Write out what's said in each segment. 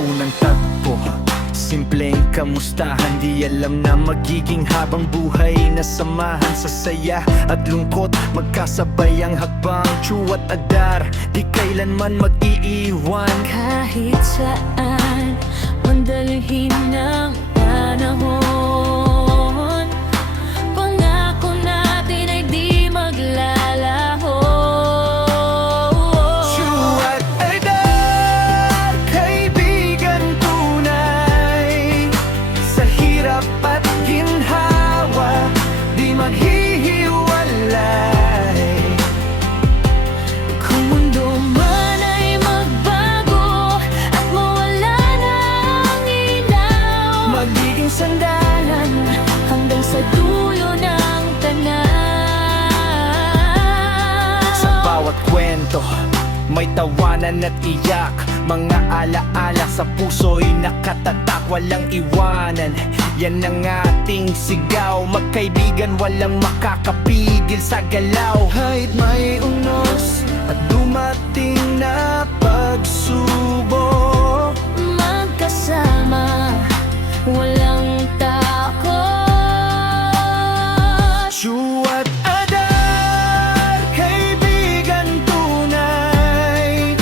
unang tagpo, simpleng kamustahan, di alam na magiging habang buhay na samahan sa saya at lungkot, magkasabay ang hakbang. True at adar, di kailanman mag-iiwan. Kahit saan man dalhin ng panahon, pangako natin ay di maglalaho. True at adar, kaibigan tunay, sa hirap at ginhawa, di maghihiwalay. Kung mundo man ay magbago at mawala ng ilaw, Magiging sandalan hanggang sa dulo ng tanaw. sa bawat kwento, may tawanan at iyak. Mga alaala sa puso'y nakatatak, walang iwanan. Yan ang ating sigaw, magkaibigan, walang makakapigil sa galaw. Kahit may unos at dumating na pagsubok, Magkasama, walang takot. True at adar, kaibigan tunay,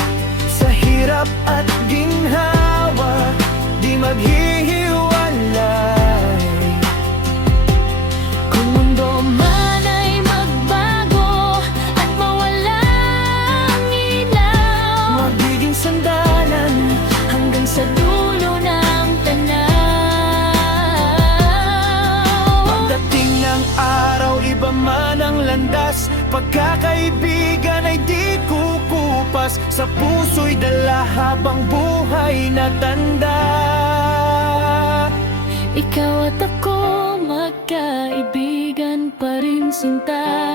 sa hirap at ginhawa, di maghihiwalay. Kung mundo man ay magbago at mawala ang ilaw, Magiging sandalan hanggang sa dulo ng tanaw. pagdating ng araw, iba man ang landas, pagkakaibigan ay di kukupas, sa puso'y dala habang buhay na tanda. Ikaw at ako magkaibigan pa rin, sinta.